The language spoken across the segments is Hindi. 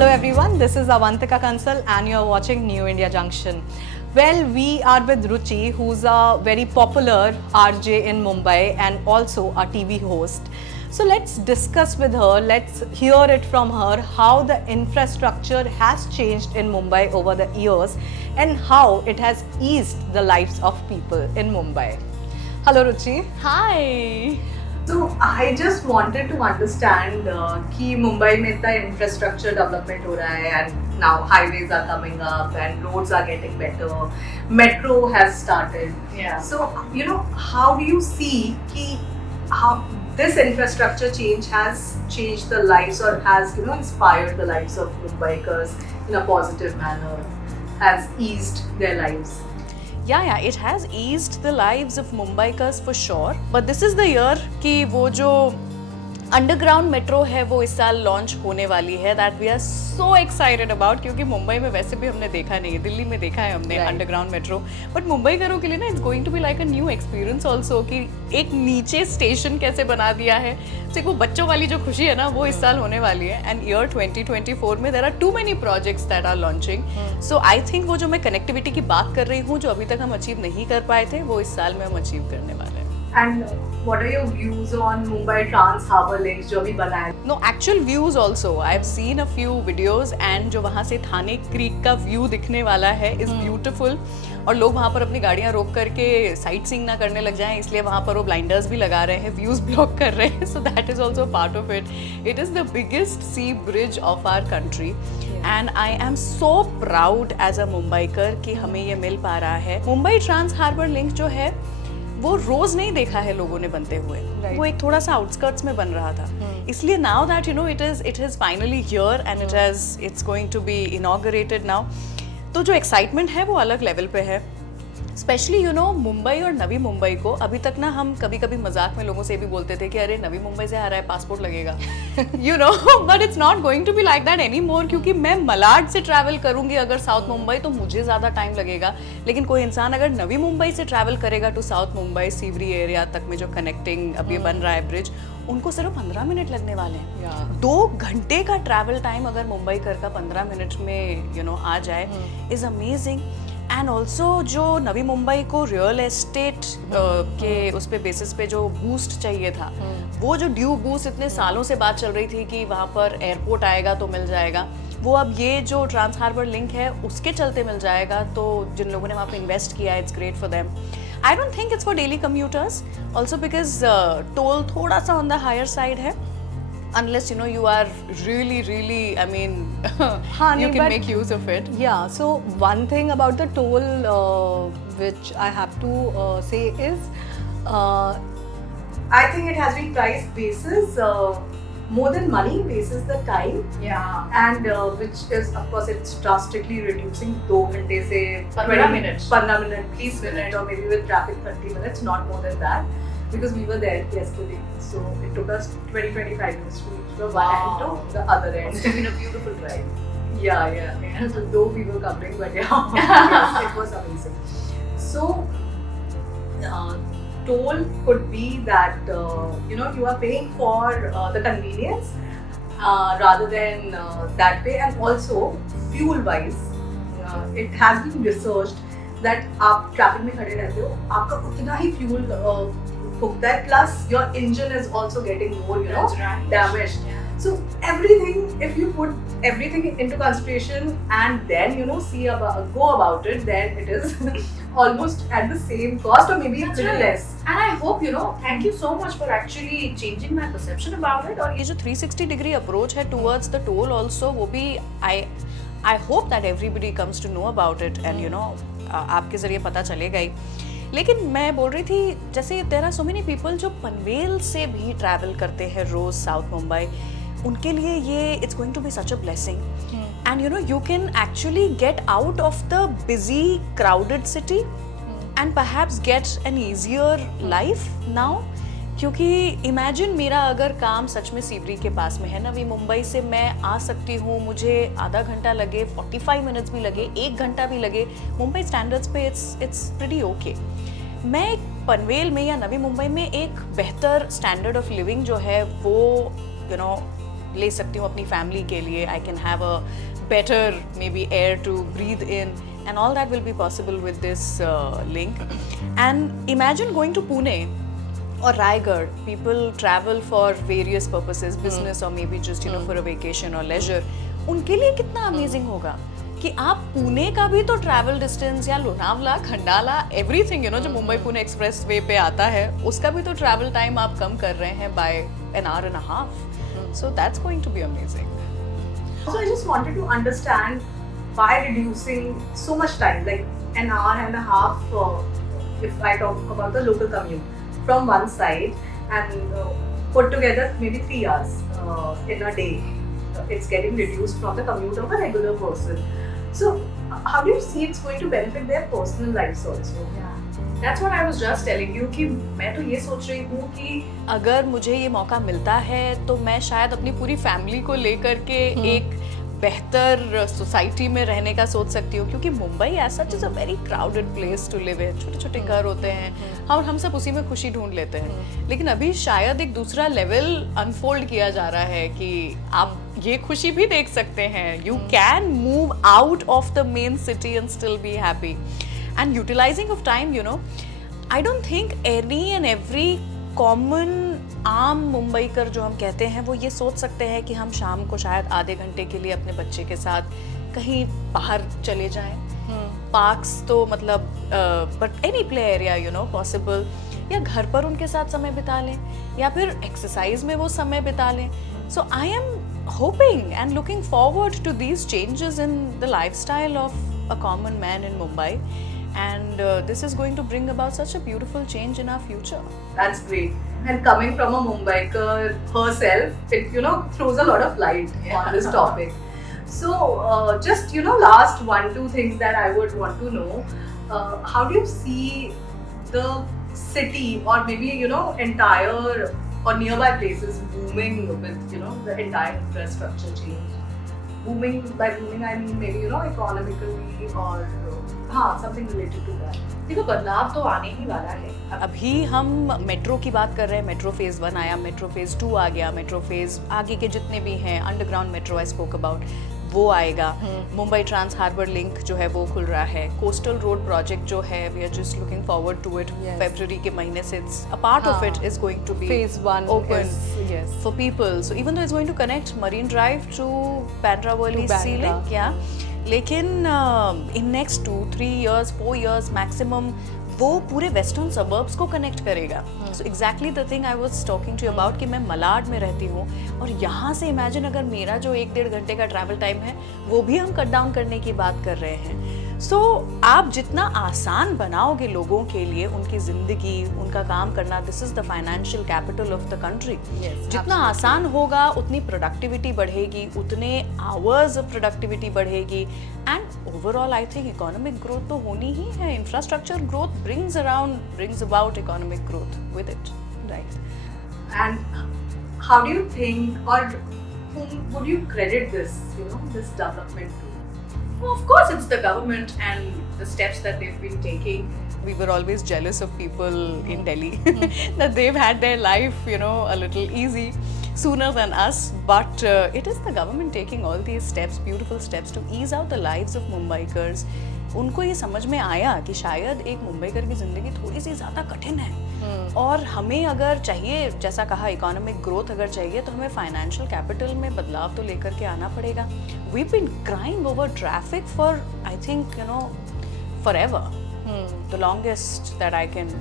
Hello everyone, this is Avantika Kansal and you're watching New India Junction. Well, we are with Ruchi, who's a very popular RJ in Mumbai and also a TV host. So let's discuss with her, let's hear it from her how the infrastructure has changed in Mumbai over the years and how it has eased the lives of people in Mumbai. Hello Ruchi. Hi. So I just wanted to understand कि मुंबई में इतना infrastructure development हो रहा है and now highways are coming up and roads are getting better, metro has started. Yeah. So how do you see कि how this infrastructure change has changed the lives or has inspired the lives of Mumbaikars in a positive manner, has eased their lives? Yeah, it has eased the lives of Mumbaikars for sure. But this is the year कि वो जो अंडरग्राउंड मेट्रो है वो इस साल लॉन्च होने वाली है, that we are so excited about, क्योंकि मुंबई में वैसे भी हमने देखा नहीं है, दिल्ली में देखा है हमने अंडरग्राउंड मेट्रो, बट मुंबईकरों के लिए ना it's going to be like a new experience also कि एक नीचे स्टेशन कैसे बना दिया है। तो वो बच्चों वाली जो खुशी है ना वो इस साल होने वाली है। एंड ईयर 2024 में there are too many projects that are launching, so I think वो जो मैं कनेक्टिविटी की बात कर रही हूँ जो अभी तक हम अचीव नहीं कर पाए थे वो इस साल में हम अचीव करने वाले हैं। And what are your views on Mumbai Trans Harbour Links जो अभी बना है? No, actual views also. I've seen a few videos and जो वहाँ से थाने क्रीक का व्यू दिखने वाला है is beautiful. और लोग वहाँ पर अपनी गाड़ियाँ रोक करके साइट सीइंग ना करने लग जाएं, इसलिए वहाँ पर वो ब्लाइंडर्स भी लगा रहे हैं, व्यूज ब्लॉक कर रहे हैं, so that is also part of it. It is the biggest sea bridge of our country. And I am so proud as a Mumbaikar कि हमें ये मिल पा रहा है। मुंबई ट्रांस हार्बर लिंक जो है वो रोज नहीं देखा है लोगों ने बनते हुए, वो एक थोड़ा सा आउटस्कर्ट्स में बन रहा था, इसलिए now that it is finally here and it's going to be inaugurated now, तो जो एक्साइटमेंट है वो अलग लेवल पे है। स्पेशली मुंबई और नवी मुंबई को अभी तक ना हम कभी कभी मजाक में लोगों से भी बोलते थे कि अरे नवी मुंबई से आ रहा है पासपोर्ट लगेगा, but it's not going to be like that any more, क्योंकि मैं मलाड से ट्रैवल करूंगी अगर साउथ मुंबई तो मुझे ज़्यादा टाइम लगेगा, लेकिन कोई इंसान अगर नवी मुंबई से ट्रैवल करेगा टू साउथ मुंबई सीवरी एरिया तक में जो कनेक्टिंग अभी बन रहा है ब्रिज, उनको सिर्फ 15 मिनट लगने वाले हैं। 2 घंटे का ट्रैवल टाइम अगर मुंबई कर का 15 मिनट में आ जाए इज अमेजिंग। एंड ऑल्सो जो नवी मुंबई को रियल एस्टेट के उस पे बेसिस पे जो बूस्ट चाहिए था, वो जो ड्यू बूस्ट इतने सालों से बात चल रही थी कि वहाँ पर एयरपोर्ट आएगा तो मिल जाएगा, वो अब ये जो ट्रांस हार्बर लिंक है उसके चलते मिल जाएगा। तो जिन लोगों ने वहाँ पे इन्वेस्ट किया है it's great for them. I don't think it's for daily commuters also because toll थोड़ा सा ऑन द हायर साइड है, unless you are really I mean you can make use of it. Yeah, so one thing about the toll which I have to say is I think it has been price basis more than money basis the time. Yeah. And which is of course it's drastically reducing 2 घंटे से 15 minutes 20 minutes or maybe with traffic 30 minutes, not more than that, because we were there yesterday, so it took us 20-25 minutes to reach from one end to the other end. It's been a beautiful drive. Yeah. Though we were covering, but yes, it was amazing. So toll could be that you are paying for the convenience rather than that way, and also fuel wise it has been researched that आप ट्रैफिक में खड़े रहते हो आपका उतना ही फ्यूल फूकता है, plus your engine is also getting more damaged. So everything, if you put everything into consideration and then go about it, then it is almost at the same cost or maybe a little less. And I hope thank you so much for actually changing my perception about it. और ये जो 360 degree approach है towards the toll also, वो भी I hope that everybody comes to know about it and आपके जरिए पता चलेगा ही। लेकिन मैं बोल रही थी जैसे there are so many people जो पनवेल से भी ट्रैवल करते हैं रोज साउथ मुंबई, उनके लिए ये it's going to be such a blessing and you can actually get out of the busy crowded city and perhaps get an easier life now, क्योंकि इमेजिन मेरा अगर काम सच में सीवरी के पास में है, नवी मुंबई से मैं आ सकती हूँ, मुझे आधा घंटा लगे, 45 मिनट्स भी लगे, 1 घंटा भी लगे, मुंबई स्टैंडर्ड्स पे इट्स प्रीटी ओके। मैं पनवेल में या नवी मुंबई में एक बेहतर स्टैंडर्ड ऑफ लिविंग जो है वो ले सकती हूँ अपनी फैमिली के लिए. I can have a better maybe air to breathe in, and all that will be possible with this link. And imagine going to Pune or Raigad. People travel for various purposes, business or maybe just for a vacation or leisure. उनके लिए कितना अमेजिंग होगा कि आप पुणे का भी तो ट्रैवल डिस्टेंस या लोनावला, खंडाला, एवरीथिंग जो मुंबई पुणे एक्सप्रेस वे पे आता है, उसका भी तो ट्रैवल टाइम आप कम कर रहे हैं bye an hour and a half. So that's going to be amazing. So I just wanted to understand, by reducing so much time, like an hour and a half, if I talk about the local commute from one side, and put together maybe 3 hours in a day, it's getting reduced from the commute of a regular person. So how do you see it's going to benefit their personal lives also? That's what I was just telling you कि मैं तो ये सोच रही हूँ कि अगर मुझे ये मौका मिलता है तो मैं शायद अपनी पूरी फैमिली को लेकर के एक बेहतर सोसाइटी में रहने का सोच सकती हूँ, क्योंकि Mumbai as such is a very crowded place to live in. छोटे छोटे घर होते हैं और हम सब उसी में खुशी ढूंढ लेते हैं. लेकिन अभी शायद एक दूसरा लेवल अनफोल्ड किया जा रहा है कि आप ये खुशी भी देख सकते हैं. You can move out of the main city and still be happy. And utilizing of time, I don't think any and every common आम मुंबईकर जो हम कहते हैं वो ये सोच सकते हैं कि हम शाम को शायद आधे घंटे के लिए अपने बच्चे के साथ कहीं बाहर चले जाएं. पार्क्स तो मतलब but any play area possible, या घर पर उनके साथ समय बिता लें या फिर एक्सरसाइज में वो समय बिता लें. So I am hoping and looking forward to these changes in the lifestyle of a common man in Mumbai. And this is going to bring about such a beautiful change in our future. That's great. And coming from a Mumbaiker herself, it throws a lot of light on this topic. So just last 1-2 things that I would want to know. How do you see the city or maybe entire or nearby places booming with the entire infrastructure change? Booming, by booming I mean maybe economically or something related to that. देखो बदलाव तो आने ही वाला है. अभी हम मेट्रो की बात कर रहे हैं. मेट्रो फेज 1 आया, मेट्रो फेज 2 आ गया, मेट्रो फेज आगे के जितने भी हैं, underground metro I spoke about, वो आएगा. मुंबई ट्रांस हार्बर लिंक जो है वो खुल रहा है. कोस्टल रोड प्रोजेक्ट जो है we are just looking forward to it. फरवरी के महीने से a part of it is going to be phase 1 open for people. So even though it's going to connect Marine Drive to Bandra Worli Sea Link, लेकिन in next 2-3 years 4 years maximum वो पूरे वेस्टर्न सबर्ब्स को कनेक्ट करेगा. So exactly the thing I was talking to you about कि मैं मलाड में रहती हूँ और यहाँ से इमेजिन अगर मेरा जो 1-1.5 घंटे का ट्रैवल टाइम है वो भी हम कट डाउन करने की बात कर रहे हैं. सो आप जितना आसान बनाओगे लोगों के लिए उनकी ज़िंदगी, उनका काम करना, this is the financial capital of the country. जितना आसान होगा उतनी प्रोडक्टिविटी बढ़ेगी, उतने आवर्स ऑफ प्रोडक्टिविटी बढ़ेगी. And overall I think economic growth तो होनी ही है. Infrastructure growth brings about economic growth with it. Right. And how do you think, or whom would you credit this development to? Well, of course it's the government and the steps that they've been taking. We were always jealous of people in Delhi that they've had their life a little easy sooner than us, but it is the government taking all these steps, beautiful steps to ease out the lives of Mumbaikars. उनको ये समझ में आया कि शायद एक मुंबईकर की ज़िंदगी थोड़ी सी ज़्यादा कठिन है और हमें अगर चाहिए, जैसा कहा, इकोनॉमिक ग्रोथ अगर चाहिए तो हमें फाइनेंशियल कैपिटल में बदलाव तो लेकर के आना पड़ेगा. We been crying over traffic for I think forever, the longest that I can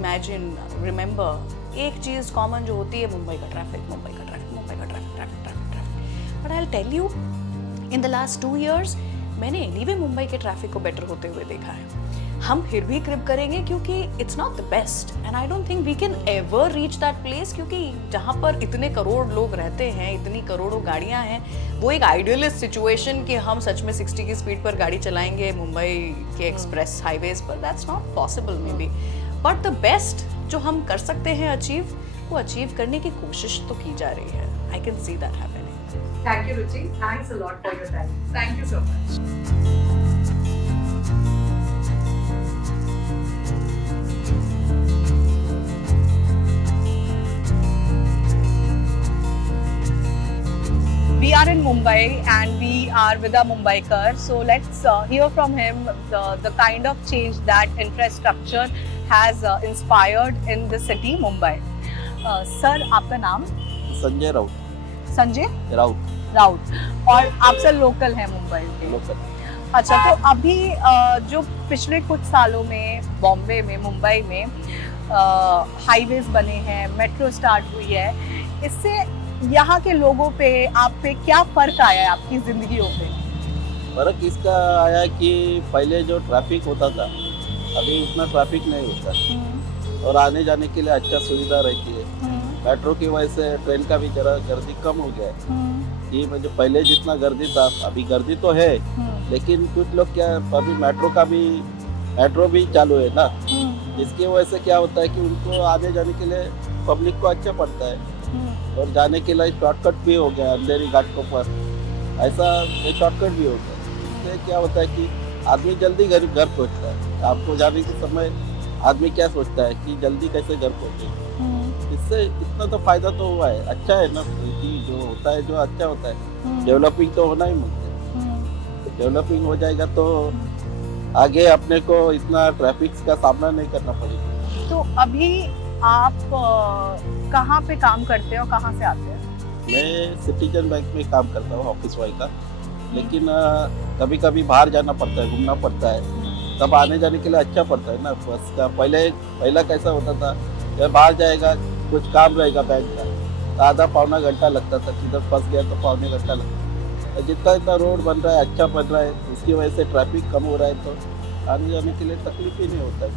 imagine remember. एक चीज़ कॉमन जो होती है, मुंबई का ट्रैफिक, मुंबई का ट्रैफिक, मुंबई का traffic, traffic, traffic, traffic. But I will tell you, in the last 2 years मैंने एनीवे मुंबई के ट्रैफिक को बेटर होते हुए देखा है. हम फिर भी क्रिप करेंगे क्योंकि it's not the best and I don't think we can ever reach that place, क्योंकि जहाँ पर इतने करोड़ लोग रहते हैं, इतनी करोड़ों गाड़ियाँ हैं, वो एक आइडियलिस्ट सिचुएशन कि हम सच में 60 की स्पीड पर गाड़ी चलाएंगे मुंबई के एक्सप्रेस हाईवेज पर, that's not possible may be. But the best जो हम कर सकते हैं अचीव, वो अचीव करने की कोशिश तो की जा रही है. I can see that happening. Thank you, Ruchi. Thanks a lot for your time. Thank you so much. in Mumbai and we are with a Mumbaikar. So let's hear from him the kind of change that infrastructure has inspired in the city Mumbai. Sir, आपका नाम? संजय राउत। संजय राउत राउत, और आप सर लोकल हैं मुंबई के? लोकल। अच्छा, तो अभी जो पिछले कुछ सालों में बॉम्बे में, मुंबई में हाईवेज बने हैं, मेट्रो स्टार्ट हुई है, इससे यहाँ के लोगों पे, आप पे क्या फर्क आया है आपकी जिंदगियों पे? फर्क इसका आया कि पहले जो ट्रैफिक होता था अभी उतना ट्रैफिक नहीं होता और आने जाने के लिए अच्छा सुविधा रहती है। मेट्रो की वजह से ट्रेन का भी जरा गर्दी कम हो गया है। ये मुझे पहले जितना गर्दी था, अभी गर्दी तो है लेकिन कुछ लोग क्या, अभी मेट्रो भी चालू है ना, इसकी वजह से क्या होता है कि उनको आने जाने के लिए पब्लिक को अच्छा पड़ता है और जाने के लिए शॉर्टकट भी हो गया। अंधेरी घाटों पर ऐसा शॉर्टकट भी हो गया। इससे क्या होता है कि आदमी जल्दी घर पहुंचता है। आपको जाने के समय आदमी क्या सोचता है कि जल्दी कैसे घर पहुंचे। इससे इतना तो फायदा तो हुआ है, अच्छा है ना। कि जो होता है, जो अच्छा होता है, डेवलपिंग तो होना ही मांगता है। डेवलपिंग हो जाएगा तो आगे अपने को इतना ट्रैफिक का सामना नहीं करना पड़ेगा। तो अभी आप कहाँ पे काम करते हैं और कहाँ से आते हैं? मैं सिटीजन बैंक में काम करता हूँ, ऑफिस बॉय का। लेकिन कभी कभी बाहर जाना पड़ता है, घूमना पड़ता है, तब आने जाने के लिए अच्छा पड़ता है ना। बस का पहला कैसा होता था, जब बाहर जाएगा कुछ काम रहेगा बैंक का तो आधा पौना घंटा लगता था, किधर फंस गया तो पौने घंटा लगता था। जितना इतना रोड बन रहा है, अच्छा बन रहा है, उसकी वजह से ट्रैफिक कम हो रहा है तो आने जाने के लिए तकलीफ ही नहीं होता है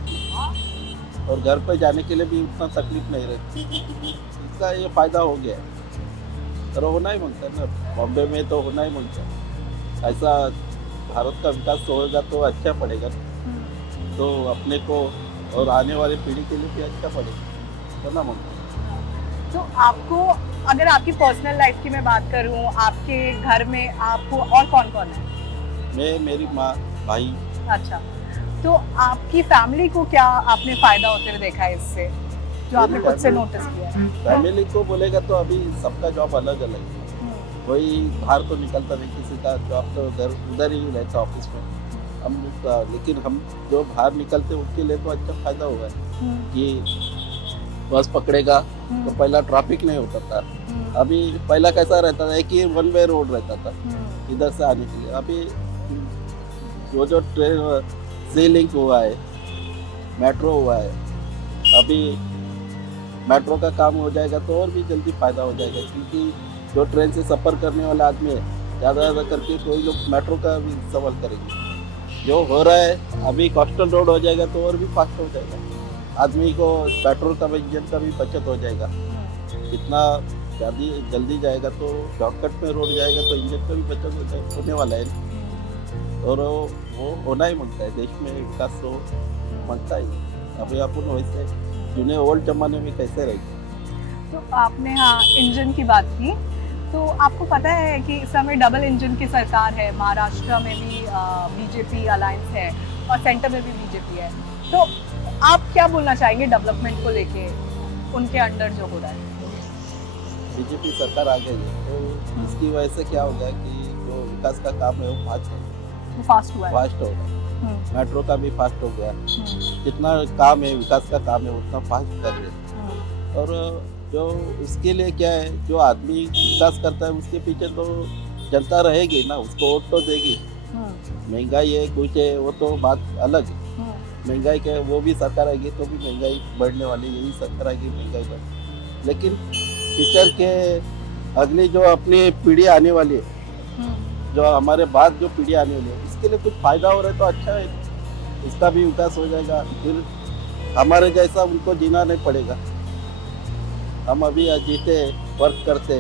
और घर पर जाने के लिए भी उतना तकलीफ नहीं रहती। इसका ये फ़ायदा हो गया है। तो होना ही मांगता है ना, बॉम्बे में तो होना ही मांगता है। ऐसा भारत का विकास होगा तो अच्छा पड़ेगा, तो अपने को और आने वाली पीढ़ी के लिए भी अच्छा पड़ेगा, होना मांगता है। तो आपको, अगर आपकी पर्सनल लाइफ की मैं बात करूं, आपके घर में आपको और कौन कौन है? मैं, मेरी माँ, भाई। अच्छा, तो आपकी फैमिली को क्या आपने फायदा होते हुए देखा है इससे, जो आपने खुद से नोटिस किया है? फैमिली को बोलेगा तो अभी सबका जॉब अलग अलग है। कोई बाहर तो निकलता नहीं, किसी का जॉब तो उधर ही रहता ऑफिस में। हम लेकिन हम जो बाहर निकलते उनके लिए तो अच्छा फायदा हुआ है कि बस पकड़ेगा तो पहला ट्रैफिक नहीं होता था। अभी पहला कैसा रहता था, एक ही वन वे रोड रहता था इधर से आने के लिए। अभी जो ट्रेन सी लिंक हुआ है, मेट्रो हुआ है, अभी मेट्रो का काम हो जाएगा तो और भी जल्दी फायदा हो जाएगा। क्योंकि जो ट्रेन से सफ़र करने वाला आदमी है, ज़्यादा करके कोई लोग मेट्रो का भी सवाल करेंगे। जो हो रहा है अभी कोस्टल रोड हो जाएगा तो और भी फास्ट हो जाएगा। आदमी को पेट्रोल का, इंजन का भी बचत हो जाएगा। इतना जल्दी जाएगा तो शॉर्टकट में रोड जाएगा तो इंजन का भी बचत होने वाला है। और वो होना ही मांगता है, देश में विकास तो मांगता ही। अभी अपन वैसे जुने ओल्ड जमाने में कैसे रहेंगे। तो आपने हाँ इंजन की बात की, तो आपको पता है कि इस समय डबल इंजन की सरकार है। महाराष्ट्र में भी बीजेपी अलायंस है और सेंटर में भी बीजेपी है। तो आप क्या बोलना चाहेंगे डेवलपमेंट को लेके, उनके अंडर जो हो रहा है? बीजेपी सरकार आ गई है तो इसकी वजह से क्या हो गया कि जो विकास का काम है वो फास्ट हो रहा है। मेट्रो का भी फास्ट हो गया। जितना काम है, विकास का काम है, उतना फास्ट कर रहे हैं। और जो उसके लिए क्या है, जो आदमी विकास करता है उसके पीछे तो जनता रहेगी ना, उसको वोट तो देगी। महंगाई है, कुछ है, वो तो बात अलग है। महंगाई के वो भी सरकार आएगी तो भी महंगाई बढ़ने वाली, यही सरकार आएगी महंगाई बढ़। लेकिन फ्यूचर के अगली जो अपनी पीढ़ी आने वाली है, जो हमारे बाद जो पीढ़ी आने वाली है, इसके लिए कुछ फायदा हो रहा है तो अच्छा है, इसका भी विकास हो जाएगा। फिर हमारे जैसा उनको जीना नहीं पड़ेगा। हम अभी जीते वर्क करते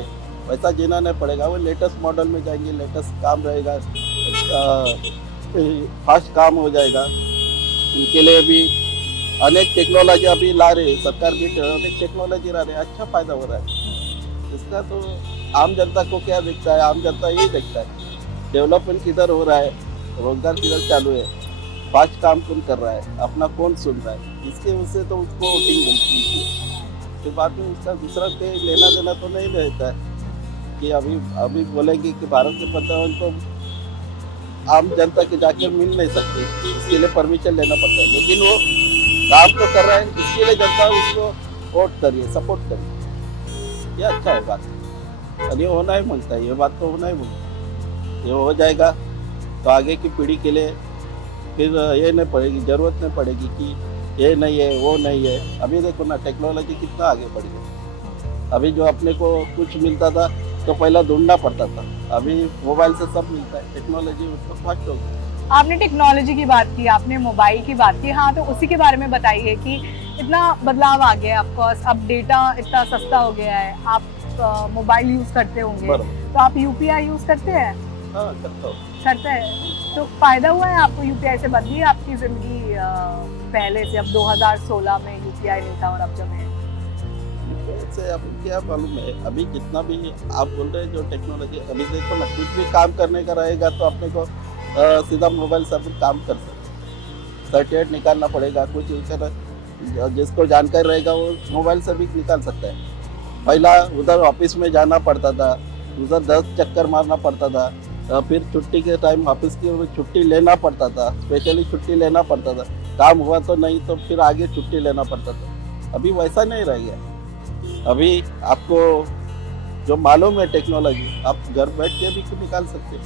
वैसा जीना नहीं पड़ेगा। वो लेटेस्ट मॉडल में जाएंगे, लेटेस्ट काम रहेगा, फास्ट काम हो जाएगा। उनके लिए भी अनेक टेक्नोलॉजी अभी ला रहे हैं, सरकार भी अनेक टेक्नोलॉजी ला रहे हैं, अच्छा फायदा हो रहा है। इसका तो आम जनता को क्या दिखता है, आम जनता यही देखता है डेवलपमेंट किधर हो रहा है, रोजगार किधर चालू है, फास्ट काम कौन कर रहा है, अपना कौन सुन रहा है। इसके उससे तो उसको वोटिंग मिलती है। फिर बाद में उसका दूसरा के लेना देना तो नहीं रहता है। कि अभी अभी बोलेंगे कि भारत के प्रधान तो आम जनता के जाकर मिल नहीं सकती, इसके लिए परमिशन लेना पड़ता है, लेकिन वो काम तो कर रहा है, इसके लिए जनता उसको वोट करिए, सपोर्ट करिए, ये अच्छा है बात। और ये होना ही मांगता है, ये बात तो होना ही मांगता है। ये हो जाएगा तो आगे की पीढ़ी के लिए फिर ये नहीं पड़ेगी, जरूरत नहीं पड़ेगी कि ये नहीं है वो नहीं है। अभी देखो ना टेक्नोलॉजी कितना आगे बढ़ गई। अभी जो अपने को कुछ मिलता था तो पहला ढूंढना पड़ता था, अभी मोबाइल से सब मिलता है, टेक्नोलॉजी उसको फास्ट हो गई। आपने टेक्नोलॉजी की बात की, आपने मोबाइल की बात की, हाँ तो उसी के बारे में बताइए कि इतना बदलाव आ गया है, ऑफकोर्स अब डेटा इतना सस्ता हो गया है, आप मोबाइल यूज़ करते होंगे, बराबर। तो आप यूपीआई यूज़ करते हैं? हाँ करता हूँ। करते हैं, तो फ़ायदा हुआ है आपको? यूपीआई से बदली है आपकी ज़िंदगी पहले से? अब 2016 में यूपीआई नहीं था और अब जब है। वैसे अब क्या मालूम है, अभी जितना भी आप बोल रहे हैं जो टेक्नोलॉजी, अभी देखो ना कुछ भी काम करने का रहेगा तो अपने को सीधा मोबाइल से भी काम कर सकते, सर्टिफिकेट निकालना पड़ेगा, कुछ जिसको जानकारी रहेगा वो मोबाइल से भी निकाल सकता है। पहला उधर ऑफिस में जाना पड़ता था, उधर 10 चक्कर मारना पड़ता था, फिर छुट्टी के टाइम ऑफिस की छुट्टी लेना पड़ता था, स्पेशली छुट्टी लेना पड़ता था, काम हुआ तो नहीं तो फिर आगे छुट्टी लेना पड़ता था। अभी वैसा नहीं रह गया। अभी आपको जो मालूम है टेक्नोलॉजी, आप घर बैठ के भी निकाल सकते हो।